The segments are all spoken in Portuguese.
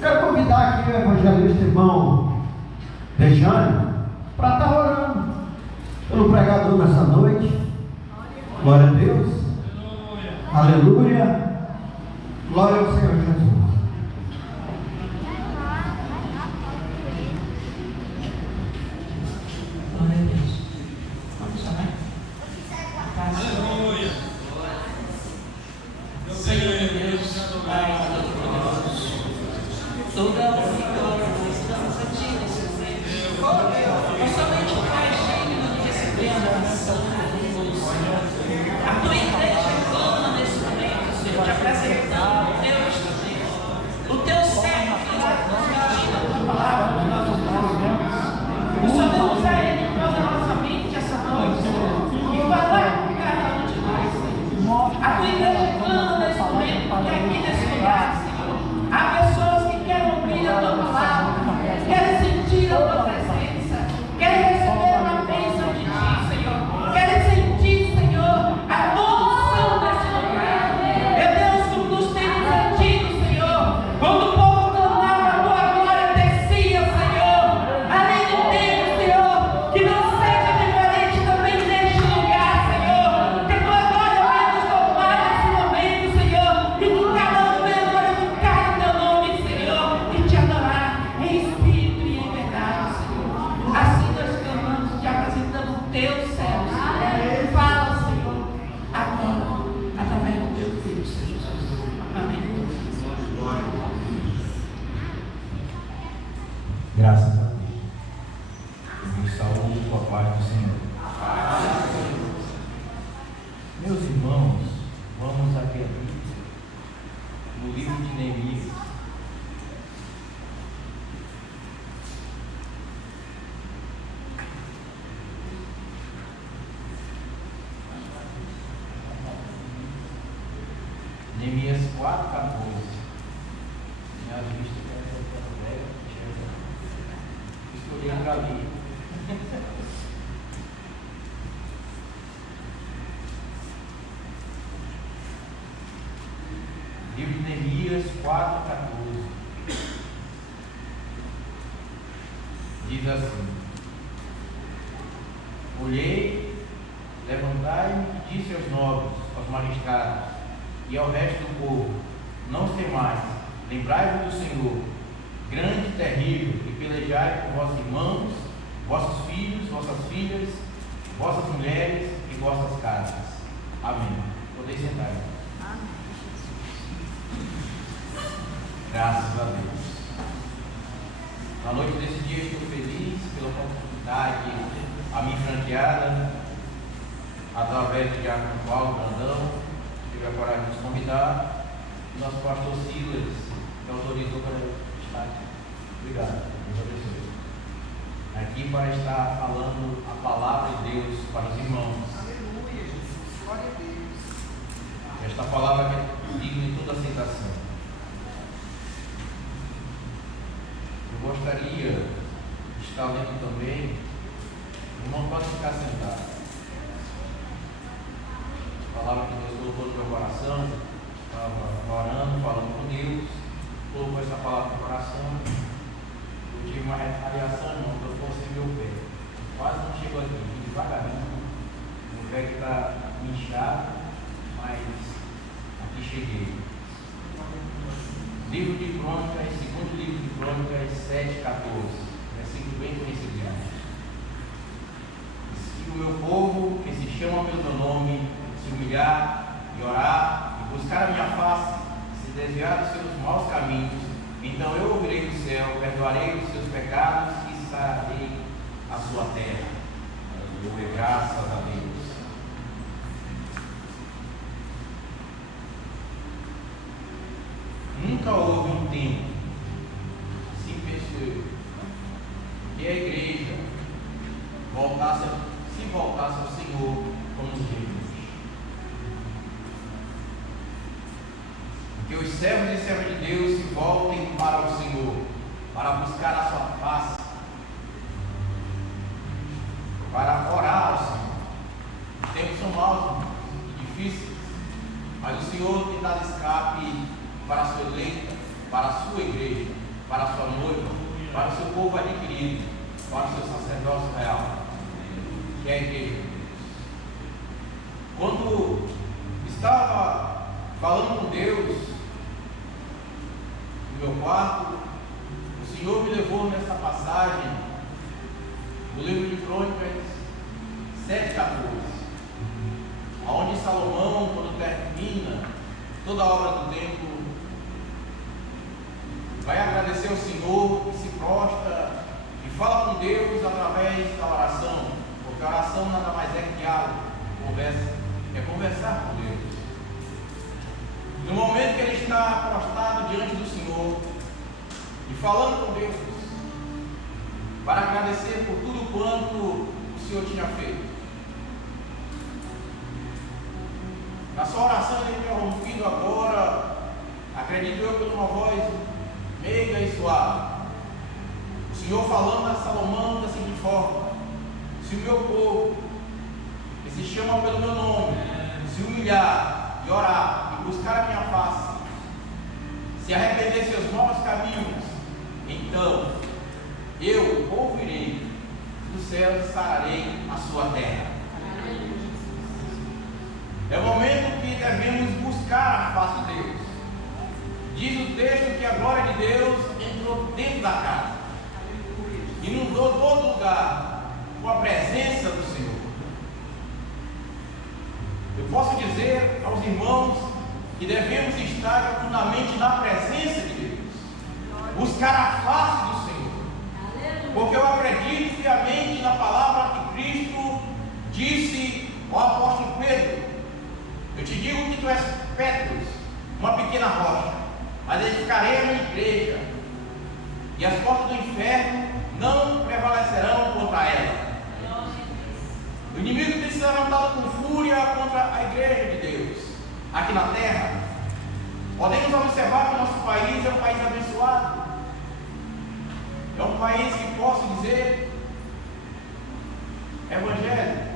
Quero convidar aqui o evangelista irmão Rejane para estar orando pelo pregador nessa noite. Glória a Deus. Aleluia. Glória ao Senhor Jesus. Glória a Deus. Vamos chamar? Aleluia. Senhor Deus, Pai Todo-Poderoso, toda a vitória nós damos a Ti nesse momento. Nós somente o Pai digno de receber a adoração do Senhor. A Tua igreja clama nesse momento, Senhor, te apresentando o Teu instrumento, o Teu servo que irá transmitir a Tua palavra nos nossos corações. Nós sabemos a Ele poderosamente essa noite, Senhor, e falar com cada um de nós, Senhor. A Tua igreja clama nesse momento, porque aqui nesse lugar, Senhor, há pessoas que querem ouvir a Tua palavra, querem sentir a Tua presença, querem receber uma bênção de Ti, Senhor, querem sentir, Senhor, a Tua unção nesse lugar. Meu Deus, como nos temos sentido, Senhor, quando o povo clamava, a Tua glória descia, Senhor, além do tempo, Senhor, que não seja diferente também neste lugar, Senhor, que a Tua glória vai nos tomar nesse momento, Senhor, e que cada um venha glorificar o Teu nome, Senhor, e Te adorar em espírito e em verdade, Senhor. Assim nós clamamos, Te apresentando o Teu céu, Senhor. Fala, Senhor, agora, através do Teu Filho, Senhor Jesus. Amém. Graças a Deus. Eu vos saúdo com a paz do Senhor. Meus irmãos, vamos aqui no livro de Neemias. Neemias 4:14. Minha vista é velha, estou olhando para ali. Livro de Neemias 4:14. Diz assim: Olhei, levantai-me e disse aos nobres, aos magistrados e ao resto do povo: não temais, lembrai-vos do Senhor, grande e terrível, e pelejai com vossos irmãos, vossos filhos, vossas filhas, vossas mulheres e vossas casas. Amém. Podeis sentar. Graças a Deus. Na noite desse dia estou feliz pela oportunidade a mim franqueada através de Diácono Paulo Brandão, que tive a coragem de nos convidar, e nosso pastor Silas, que autorizou para eu estar aqui. Obrigado, Deus abençoe. Aqui para estar falando a palavra de Deus para os irmãos. Aleluia, Jesus. Glória a Deus. Esta palavra que é digna de toda aceitação. Eu gostaria de estar lendo também. O irmão pode ficar sentado. A palavra que Deus colocou no meu coração. Estava orando, falando com Deus. Colocou essa palavra no coração. Eu tive uma retaliação, irmão, que eu torci meu pé. Quase não chego aqui, devagarinho. Meu pé que está inchado, mas aqui cheguei. Livro de Crônicas, segundo livro de Crônicas 7:14, versículo bem conhecido. Se o meu povo, que se chama pelo meu nome, se humilhar e orar e buscar a minha face, se desviar dos seus maus caminhos, então eu ouvirei do céu, perdoarei os seus pecados e sararei a sua terra. Aleluia, graças a Deus. Nunca houve um tempo, assim penso eu, que a igreja se voltasse ao Senhor como nos dias de hoje. Que os servos e servas de Deus se voltem para o Senhor, para buscar a sua face, para orar ao Senhor. Os tempos são maus e difíceis, mas o Senhor tem dado escape para a sua eleita, para a sua igreja. para a sua noiva, para o seu povo adquirido, para o seu sacerdócio real, que é a igreja. Quando estava falando com Deus no meu quarto, o Senhor me levou nessa passagem do livro de Crônicas 7:14, onde Salomão, quando termina toda a obra do templo, vai agradecer ao Senhor e se prostra e fala com Deus através da oração, porque a oração nada mais é que diálogo, conversa, é conversar com Deus. No momento que ele está prostrado diante do Senhor e falando com Deus, para agradecer por tudo quanto o Senhor tinha feito, na sua oração ele é interrompido agora, acredito eu, por uma voz meiga e suave. O Senhor falando a Salomão da seguinte forma: se o meu povo, que se chama pelo meu nome, se humilhar e orar e buscar a minha face, se arrepender de seus maus caminhos, então eu ouvirei dos céus e sararei a sua terra. É o momento que devemos buscar a face de Deus. Diz o texto que a glória de Deus entrou dentro da casa, inundou todo lugar com a presença do Senhor. Eu posso dizer aos irmãos que devemos estar profundamente na presença de Deus, buscar a face do Senhor, porque eu acredito fielmente na palavra que Cristo disse ao apóstolo Pedro: eu te digo que tu és Petros, uma pequena rocha, mas edificarei a minha igreja, e as portas do inferno não prevalecerão contra ela. O inimigo tem se levantado com fúria contra a igreja de Deus aqui na terra. Podemos observar que o nosso país é um país abençoado, é um país que posso dizer evangélico,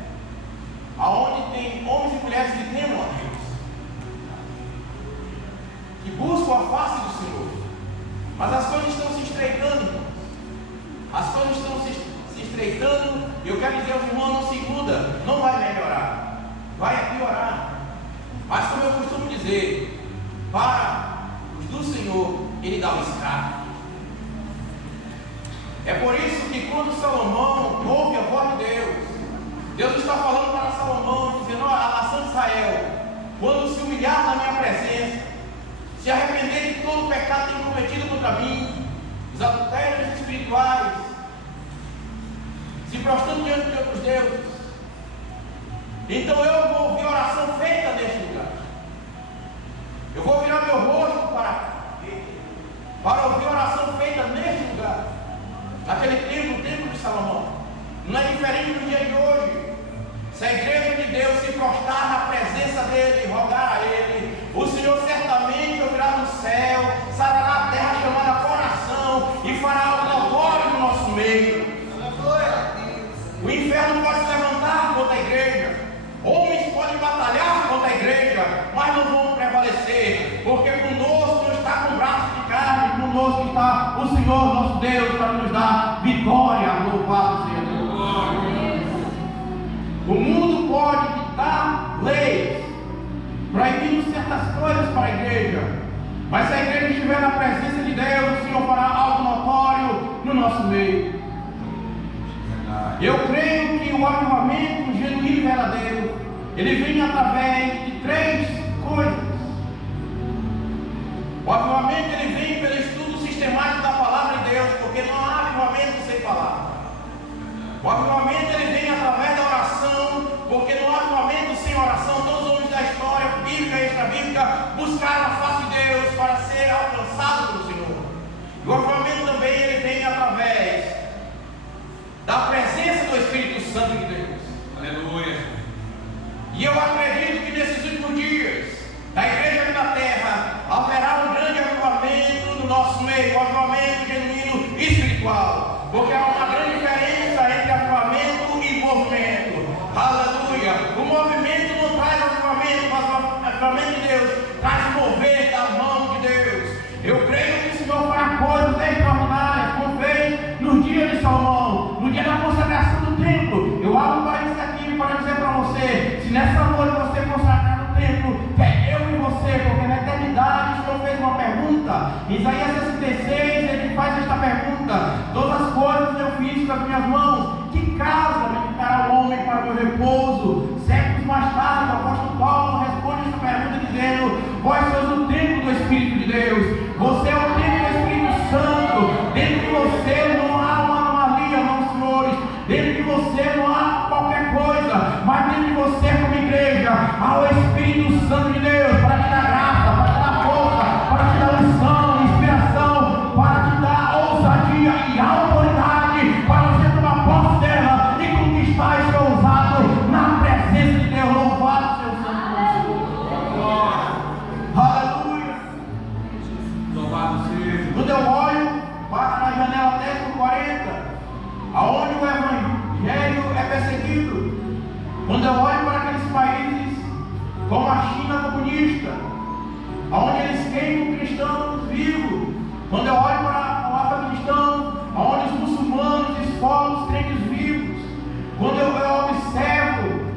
aonde tem homens e mulheres que temem a Deus, que buscam a face do Senhor. Mas as coisas estão se estreitando, irmãos. As coisas estão se estreitando. E eu quero dizer aos irmãos: não se iluda, não vai melhorar, vai piorar. Mas como eu costumo dizer, para os do Senhor, Ele dá o escape. É por isso que quando Salomão ouve a voz de Deus, Deus está falando para Salomão, dizendo: a nação de Israel, quando se humilhar na minha presença, se arrepender de todo o pecado que tem cometido contra mim, os adultérios espirituais, se prostrando diante de outros deuses, então eu vou ouvir a oração feita neste lugar. Eu vou virar meu rosto para ouvir a oração feita neste lugar, naquele templo, o templo de Salomão. Não é diferente do dia de hoje. Se a igreja de Deus se prostrar na presença dele, rogar a ele, o Senhor certamente ouvirá do céu, sarará a terra chamada coração e fará algo notório no nosso meio. O inferno pode se levantar contra a igreja, homens podem batalhar contra a igreja, mas não vão prevalecer, porque conosco não está com braço de carne, conosco está o Senhor nosso Deus para nos dar vitória. Louvado seja Deus. O mundo pode ditar leis, proibindo certas coisas para a igreja, mas se a igreja estiver na presença de Deus, o Senhor fará algo notório no nosso meio. Eu creio que o avivamento genuíno e verdadeiro, ele vem através de três coisas. O avivamento ele vem pelo estudo sistemático da palavra de Deus, porque não há avivamento sem palavra. O avivamento ele vem através da oração, porque não há avivamento sem oração. Todos os homens da história, bíblica e extra-bíblica, buscaram a face de Deus para ser alcançados pelo Senhor. E o avivamento também ele vem através da presença do Espírito Santo de Deus. Aleluia. E eu acredito que nesses últimos dias, da igreja aqui na terra, haverá um grande avivamento no nosso meio, um avivamento genuíno e espiritual, porque há uma grande diferença entre avivamento e movimento. Aleluia. O movimento não traz avivamento, mas o avivamento de Deus traz o mover da mão de Deus. Eu creio que o Senhor fará coisas extraordinárias Em Isaías 66, ele faz esta pergunta: todas as coisas eu fiz com as minhas mãos, que casa me ficará o homem para o meu repouso? Séculos mais tarde, o apóstolo Paulo responde esta pergunta dizendo: vós sois o templo do Espírito de Deus, você é o templo do Espírito Santo, dentro de você não há uma anomalia, não, senhores, dentro de você não há qualquer coisa, mas dentro de você, como igreja, há o Espírito Santo de Deus para te dar graça, para te dar força, para te dar unção, inspiração, para te dar ousadia e autoridade para você tomar posse dela e conquistar esse ousado na presença de Deus. Louvado seja o santo nome. Aleluia. Louvado seja. Quando eu olho para a janela 10:40, aonde o evangelho é perseguido, quando eu olho para aqueles países como a China comunista, onde eles queimam cristãos vivos, quando eu olho para o Afeganistão, onde os muçulmanos esfolam os crentes vivos, quando eu observo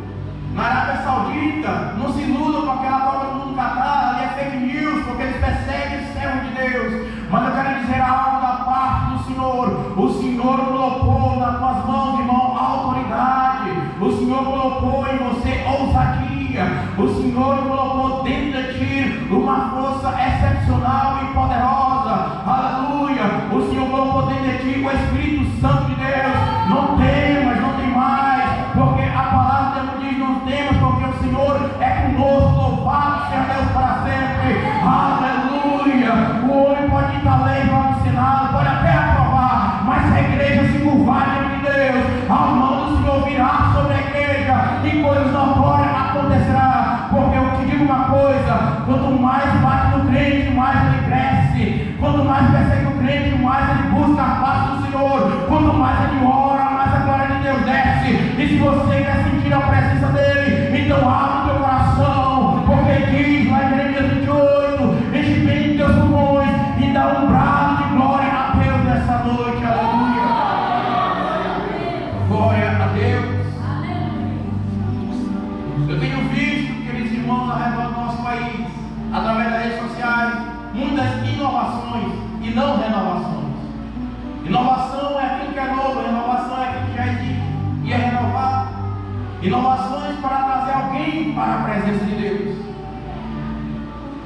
na Arábia Saudita, não se iludam com aquela Copa do Mundo Catar, ali é fake news, porque eles perseguem os servos de Deus, mas eu quero dizer algo da parte do Senhor. O Senhor colocou nas tuas mãos, irmão, autoridade, o Senhor colocou em você ousadia, o Senhor colocou dentro de ti uma força excepcional e poderosa, aleluia. O Senhor colocou dentro de ti o Espírito Santo de Deus. Não temas, não tem mais, porque a palavra de Deus diz: não temas, porque o Senhor é conosco. Louvado seja Deus para sempre, aleluia. O homem pode estar lei para o Senado, pode até aprovar, mas se a igreja se curvar diante de Deus, a mão do Senhor virá sobre a igreja e coisas notórias acontecerá. Porque eu te digo uma coisa: quanto mais bate no crente, mais ele cresce. Quanto mais persegue o crente, mais ele busca a paz do Senhor. Quanto mais ele ora, mais a glória de Deus desce. E se você quer sentir a presença dele, então abre o teu coração, porque diz lá em Jeremias 28: enche bem teus pulmões e dá um brado de glória a Deus nessa noite. Aleluia. Glória a Deus. Eu tenho visto, queridos irmãos, ao redor do nosso país, através das redes sociais, muitas inovações e não renovações. Inovação é aquilo que é novo, renovação é aquilo que já existe e é renovado. Inovações para trazer alguém para a presença de Deus.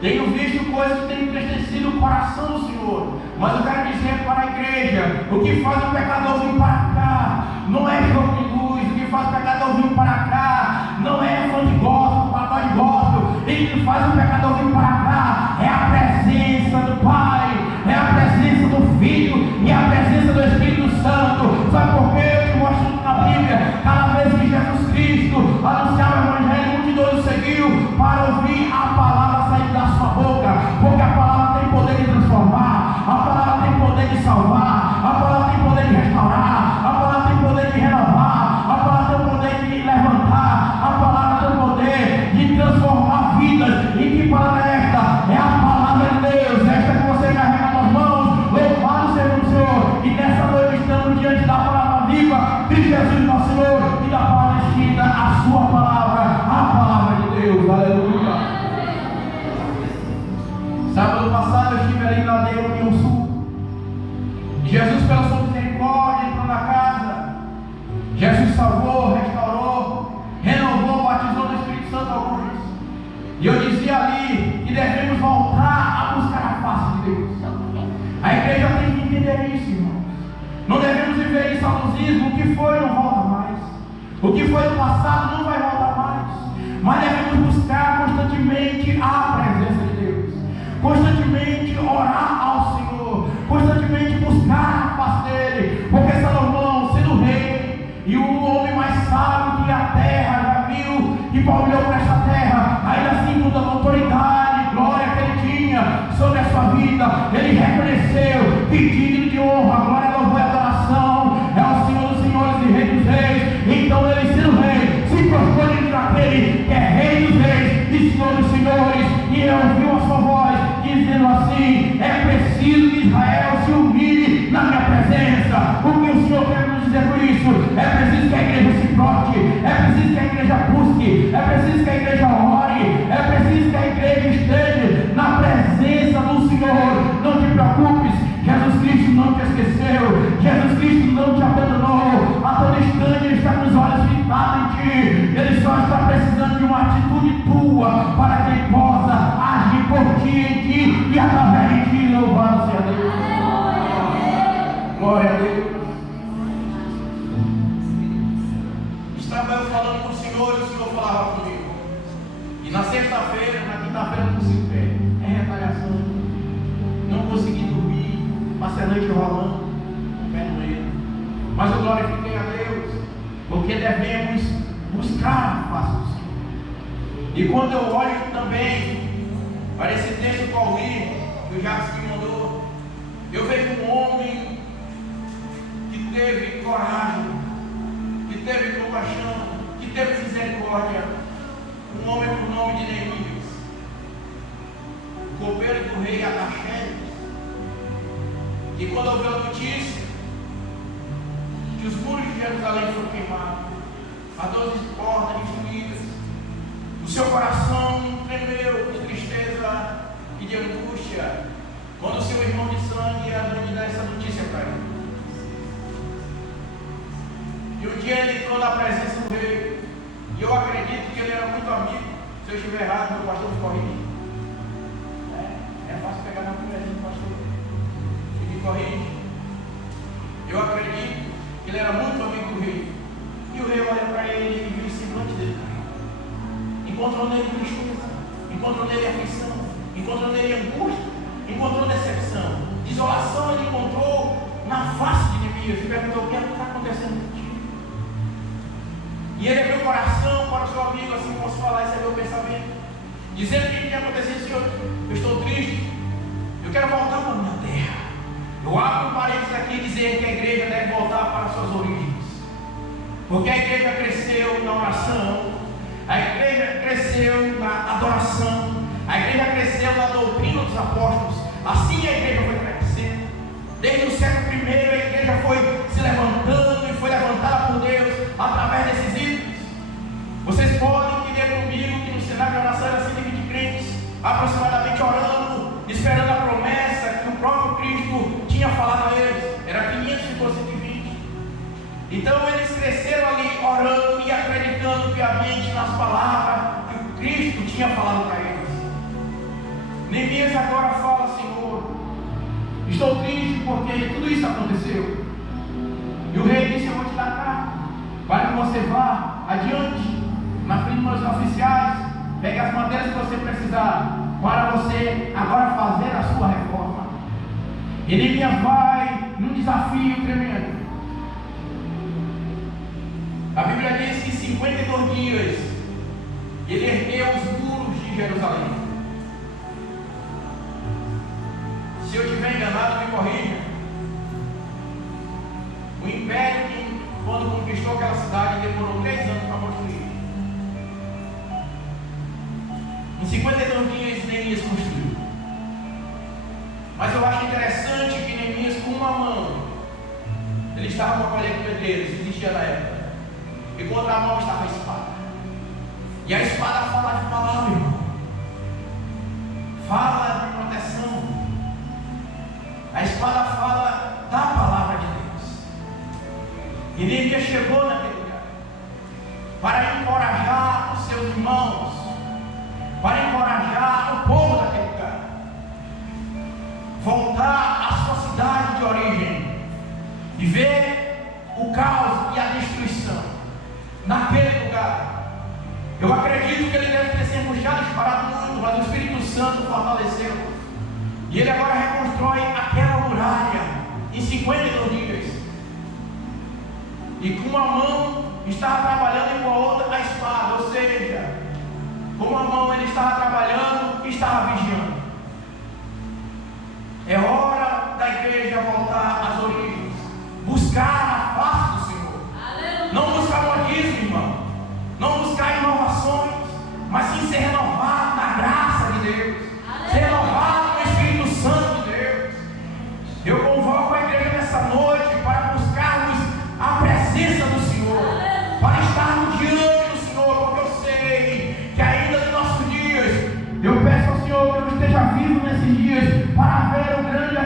Tenho visto coisas que têm entristecido o coração do Senhor, mas eu quero dizer para a igreja: o que faz o pecador vir para cá não é jogo de luz. O que faz o pecador vir para cá não é fã de gospel, papai de gospel. O que faz o pecador vir para cá é a presença do Pai, é a presença do Filho e a presença do Espírito Santo. Sabe por quê? Eu te mostro na Bíblia, cada vez que Jesus Cristo anunciava o Evangelho, multidões seguiu para ouvir a palavra sair da sua boca, porque a palavra tem poder de transformar, a palavra tem poder de salvar, a palavra tem poder de restaurar, a palavra tem poder de renovar, a palavra tem poder de levantar, a palavra tem poder de transformar vidas. E que palavra é esta? É a palavra de Deus, esta que você carrega nas mãos. Louvado seja o Senhor. E nessa noite estamos diante da palavra viva de Jesus nosso Senhor e da palavra escrita, a sua palavra, a palavra de Deus. Aleluia. Sábado passado eu estive ali na aldeia União Sul. Jesus, pela sua misericórdia, entrou na casa. Jesus salvou, restaurou, renovou, batizou no Espírito Santo alguns. E eu dizia ali que devemos voltar a buscar a face de Deus. A igreja tem que entender isso, irmãos. Não devemos viver em saudosismo. O que foi não volta mais. O que foi no passado não vai voltar mais. Mas devemos buscar constantemente a presença de Deus, constantemente orar ao Senhor, constantemente buscar a face dele. Porque Salomão, sendo rei e o homem mais sábio que a terra já viu, e olhou para esta terra, ainda assim, com toda a autoridade e glória que ele tinha sobre a sua vida, ele reconheceu que digno de honra, glória, louvor e adoração é o Senhor dos senhores e Rei dos reis. Então ele, sendo rei, se prostrou diante daquele que é Rei dos reis e Senhor dos senhores, e ouviu a sua voz dizendo assim: é preciso que Israel se humilhe na minha presença. O que o Senhor quer nos dizer por isso? É preciso que a igreja se prostre, é preciso que a igreja busque, é preciso que a igreja ore, é preciso que a igreja esteja na presença do Senhor. Não te todo instante Ele está com os olhos fitados em Ti. Ele só está precisando de uma atitude Tua para que Ele possa agir por Ti, em Ti e através de Ti. Louvado seja Deus. Glória a Deus. Estava eu falando com o Senhor e o Senhor falava comigo. E na sexta-feira, na quinta-feira não consigo ver. É retaliação. Não consegui dormir. Passei a noite rolando. Pé no meio. Mas eu glorifiquei a Deus. Porque devemos buscar a face do Senhor. E quando eu olho também para esse texto que eu li, que o Jacques me mandou, eu vejo um homem que teve coragem, que teve compaixão, que teve misericórdia, um homem por nome de Neemias, copeiro do rei Ataxerxes, que quando ouviu a notícia que os muros de Jerusalém foram queimados, as 12 portas destruídas, o seu coração tremeu de tristeza e de angústia, quando o seu irmão de sangue ia dar essa notícia para ele. E um dia ele entrou na presença do rei, e eu acredito que ele era muito amigo. Se eu estiver errado, meu pastor me corrige. É fácil pegar na colherzinha do pastor. Ele me corrige. Eu acredito que ele era muito amigo do rei. E o rei olha para ele e viu o semblante dele. Encontrou nele tristeza, encontrou nele aflição, encontrou nele angústia, encontrou decepção, desolação. Ele encontrou na face de Neemias e perguntou: o que está acontecendo contigo? E ele abriu o coração para o seu amigo, assim posso falar, esse é meu pensamento, dizendo que tinha acontecido: Senhor, eu estou triste, eu quero voltar para a minha terra. Eu abro um parênteses aqui e dizer que a igreja deve voltar para as suas origens, porque a igreja cresceu na oração, a igreja cresceu na adoração, a igreja cresceu na doutrina dos apóstolos. Assim a igreja foi crescendo. Desde o século I a igreja foi se levantando e foi levantada por Deus através desses ídolos. Vocês podem entender comigo que no cenário de oração era 120 crentes aproximadamente orando, esperando a promessa que o próprio Cristo tinha falado a eles. Era 500 e ficou 120. Então eles cresceram ali orando e acreditando piamente nas palavras que o Cristo tinha falado para eles. Neemias agora fala: Senhor, estou triste porque tudo isso aconteceu. E o rei disse: eu vou te dar carta para que você vá adiante na frente dos oficiais, pegue as madeiras que você precisar para você agora fazer a sua reforma. E Neemias vai num desafio tremendo. A Bíblia diz que em 52 dias ele ergueu os muros de Jerusalém. Se eu estiver enganado, me corrija. O império que, quando conquistou aquela cidade, demorou 3 anos para construir. Em 52 dias, Neemias construiu. Mas eu acho interessante que Neemias, com uma mão, ele estava com a colher de pedreiros, existia na época, e com outra mão estava a espada. E a espada fala de palavra, irmão. Fala de proteção. A espada fala da palavra de Deus. E Neemias chegou naquele lugar para encorajar os seus irmãos, para encorajar o povo daquele lugar, voltar à sua cidade de origem e ver o caos e a destruição naquele lugar. Eu acredito que ele deve ter se angustiado e disparado muito, mas o Espírito Santo fortaleceu. E ele agora reconstrói aquela muralha em 52 dias. E com uma mão estava trabalhando e com a outra a espada. Ou seja, com uma mão ele estava trabalhando e estava vigiando. É hora da igreja voltar às origens, buscar a face do Senhor. Aleluia. Não buscar modismo, irmão. Não buscar inovações, mas sim ser renovado na graça de Deus. Aleluia. Ser renovado no Espírito Santo de Deus. Eu convoco a igreja nessa noite para buscarmos a presença do Senhor. Aleluia. Para estarmos diante do Senhor, porque eu sei que ainda nos nossos dias, eu peço ao Senhor que eu esteja vivo nesses dias para ver o grande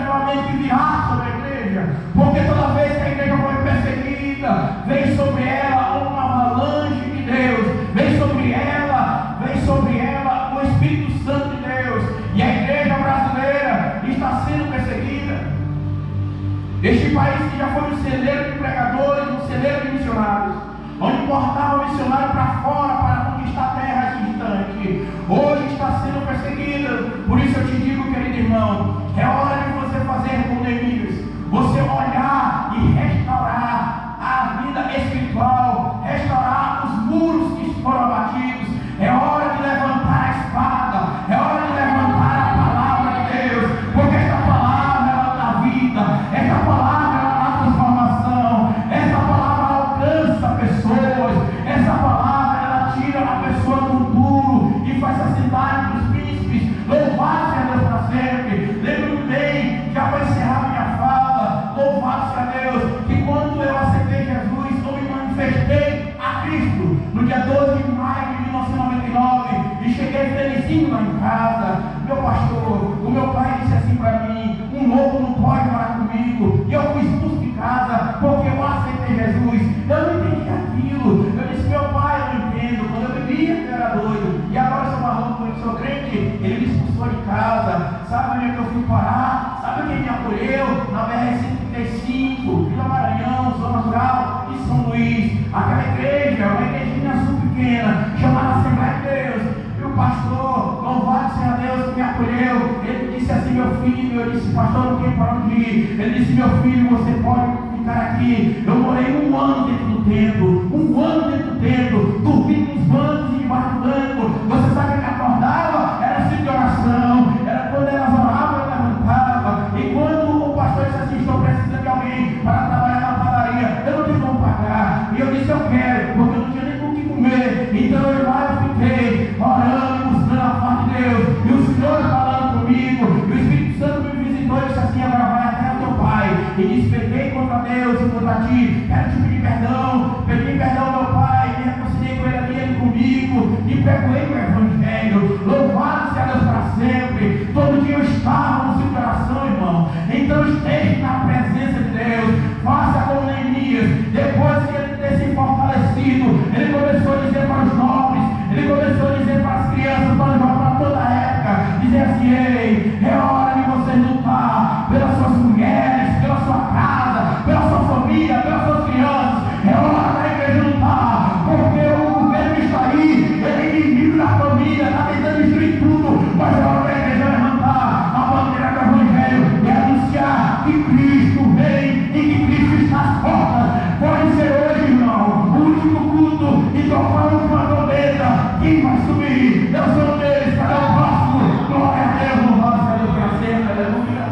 importava missionário para fora para conquistar terras distantes. Hoje está sendo perseguido. Por isso eu te digo, querido irmão, é hora de você fazer como Neemias, você olhar e restaurar a vida espiritual, restaurar os muros que foram abatidos. É hora de levantar a espada, é hora de levantar a palavra de Deus, porque esta palavra ela dá vida, esta palavra ela dá transformação, essa palavra alcança pessoas, essa palavra ela tira a pessoa do duro e faz a cidade dos príncipes. Louvado seja Deus para sempre. Lembro-me bem, já vou encerrar minha fala. Louvado seja Deus, que quando eu aceitei Jesus, eu me manifestei a Cristo no dia 12 de maio de 1999 e cheguei felizinho lá em casa. Meu pastor, o meu pai disse assim para mim: um louco não pode morar comigo. E eu fui expulso de casa porque eu aceitei Jesus. Eu não entendi aquilo. Eu disse: meu pai, eu não entendo. Quando eu bebia, eu era doido. E agora eu sou maluco, eu sou crente. Ele me expulsou de casa. Sabe onde é que eu fui parar? Sabe quem me acolheu? Na BR-135, Vila Maranhão, Zona Rural e São Luís. Aquela igreja, uma igrejinha azul pequena, chamada Assembleia de Deus. E o pastor, louvado seja Deus, que me acolheu. Ele disse assim: meu filho, eu disse: pastor, não tem para onde ir. Ele disse: meu filho, você pode ficar aqui. Eu morei 1 ano dentro do templo, 1 ano dentro do templo, dormi nos bancos e debaixo do banco. Você sabe que me acordava? Era assim de oração, era quando elas oravam, eu levantava. E quando o pastor disse assim: estou precisando de alguém para trabalhar na padaria, eu não tenho como pagar. E eu disse: eu quero, porque eu não tinha nem com o que comer. Então eu lá eu fiquei orando e buscando a parte de Deus. E o Senhor falando comigo, e o Espírito Santo me visitou e disse assim: agora vai até o teu pai. E disse: pequei contra Deus e contra ti, quero te pedir perdão. Pedi perdão ao meu pai, me reconciliei com ele comigo, e perdoei o Evangelho. Louvado seja Deus para sempre. Todo dia eu estava no seu coração, irmão. Então esteja na presença de Deus. Faça como Neemias. Depois que ele ter se fortalecido, ele começou a dizer para os nobres, ele começou a dizer para as crianças, para toda a época, dizer assim: ei, é hora de vocês lutar pelas suas mulheres, pela sua casa, pela sua família, pelas suas crianças. É hora da igreja lutar, porque o governo está aí, ele é inimigo da família, está tentando destruir tudo, mas é hora da igreja levantar a bandeira do Evangelho e anunciar que Cristo vem e que Cristo está às portas. Pode ser hoje, irmão, o último culto e tocar a última trombeta. Quem vai subir? Eu sou deles, cadê o próximo? Glória a Deus, louvado seja Deus para sempre, aleluia.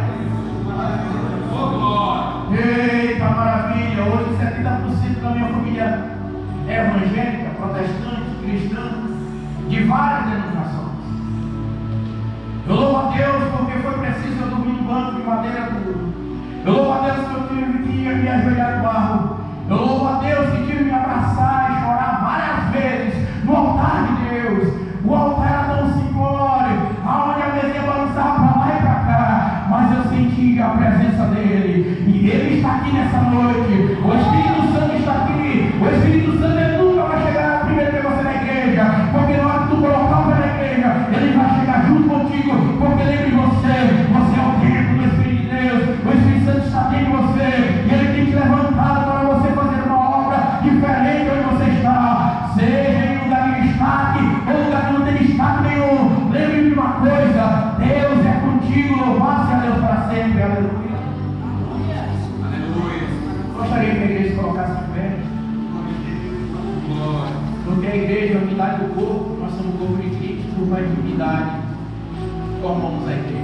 Eita maravilha, hoje 70% da minha família é evangélica, protestante, cristã, de várias denominações. Eu louvo a Deus porque foi preciso eu dormir no banco de madeira duro. Eu louvo a Deus que eu tive que me ajoelhar no barro. Eu louvo a Deus que tive que me abraçar e chorar várias vezes no altar de Deus. O altar era tão simplório, aonde a mesinha balançava para lá e para cá, mas eu senti a presença dele, e ele está aqui nessa noite. O Espírito Santo está aqui. O Espírito Santo ele nunca vai chegar primeiro que você na igreja, porque na hora que tu colocar o pé na igreja, ele vai chegar junto contigo, porque lembre você é o templo do Espírito de Deus. O Espírito Santo está dentro de você, e ele tem te levantado para você fazer uma obra diferente onde você está, seja em lugar de destaque ou lugar que não tem destaque nenhum. Lembre-me de uma coisa: Deus é contigo. Louvado seja Deus para sempre, aleluia. Gostaria que a igreja se colocasse de pé, porque a igreja é a unidade do corpo. Nós somos o corpo de Cristo, por mais de unidade formamos a igreja.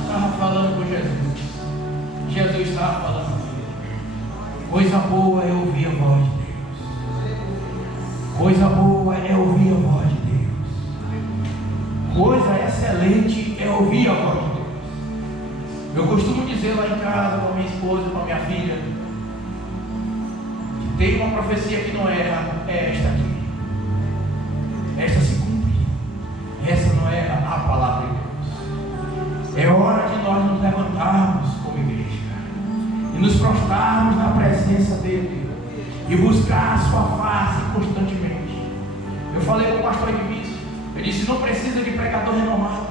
Estava falando com Jesus. Jesus estava falando: coisa boa é ouvir a voz de Deus. Coisa boa é ouvir a voz de Deus. Coisa excelente é ouvir a voz de Deus. Eu costumo dizer lá em casa com a minha esposa, com a minha filha, que tem uma profecia que não erra, é esta aqui. Esta se cumpre. Essa não erra, a palavra de Deus. É hora de nós nos levantarmos como igreja e nos prostrarmos na presença dele e buscar a sua face constantemente. Eu falei com o pastor Edmilson, eu disse: não precisa de pregador renomado,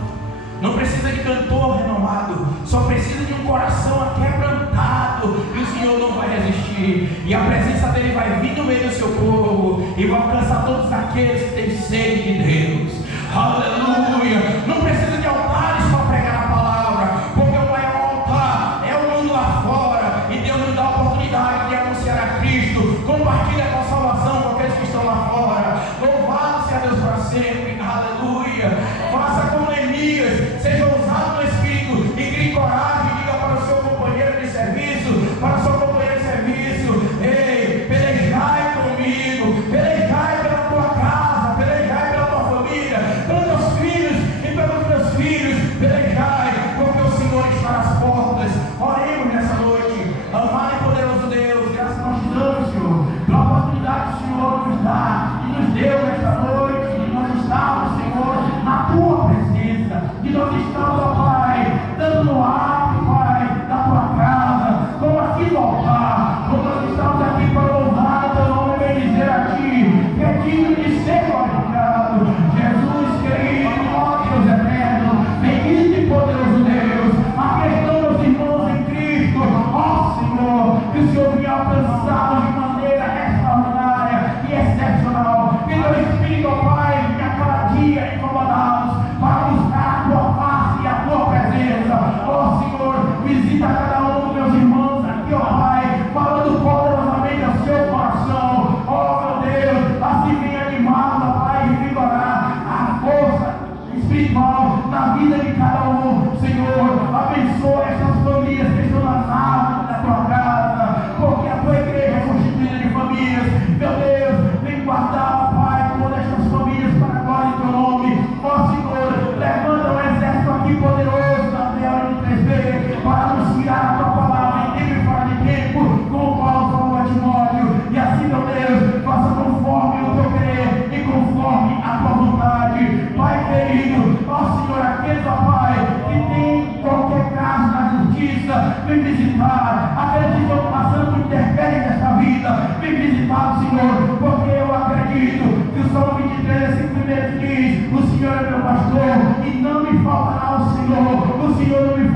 não precisa de cantor renomado, só precisa de um coração aquebrantado, e o Senhor não vai resistir, e a presença dele vai vir no meio do seu povo, e vai alcançar todos aqueles que têm sede de Deus. Aleluia! Não precisa de altares para pregar a palavra, porque o maior altar é o mundo lá fora, e Deus nos dá a oportunidade de anunciar a Cristo. Compartilha com a salvação com aqueles que estão lá fora. Louvado seja Deus para sempre. Aleluia! Faça como Neemias, seja ousado no Espírito e crie coragem e diga para o seu companheiro de serviço, para a sua companheira de serviço: ei, pelejai comigo, pelejai pela tua casa, pelejai pela tua família, pelos teus filhos e pelos teus filhos, pelejai, porque o Senhor está nas portas. Oremos nessa noite. Amado e poderoso Deus, graças nós te damos, Senhor, pela oportunidade que o Senhor nos dá e nos deu nesta noite, de nós estarmos, Senhor, na tua presença, de nós estamos, ó Pai, dando no ato, Pai, da tua casa, como aqui no altar, como nós estamos aqui para louvar o teu nome e bendizer a ti, que é digno de ser glorificado. Jesus querido, ó Deus eterno, bendito e poderoso Deus, aqueles meus irmãos em Cristo, ó Senhor, que o Senhor venha alcançá-los de maneira extraordinária e excepcional, que teu Espírito, ó Pai, venha cada dia incomodá-los para buscar a tua face e a tua presença. Ó Senhor, visita cada um dos meus irmãos aqui, ó Pai, falando poderosamente ao seu coração. Ó meu Deus, assim venha animá-los, ó Pai, e vigorar a força espiritual na vida de cada um. Senhor, abençoa essas famílias que estão nas árvores da tua casa, porque a tua igreja é constituída de famílias. Meu Deus, vem guardar, ó Pai, todas estas famílias para a glória do teu nome. Ó Senhor, levanta um exército aqui poderoso na tela de 3D para anunciar a tua palavra em tempo e fora de tempo, como Paulo falou a Timóteo. E assim, meu Deus, faça conforme o teu querer e conforme a tua vontade. Pai querido, ó Senhor, aqueles, ó Pai, que tem qualquer caso na justiça, vem visitar. Aqueles que estão passando por interférence desta vida, vem visitar, Senhor, porque eu acredito que o Salmo 23, versículo 1 diz: o Senhor é meu pastor e não me faltará o Senhor não me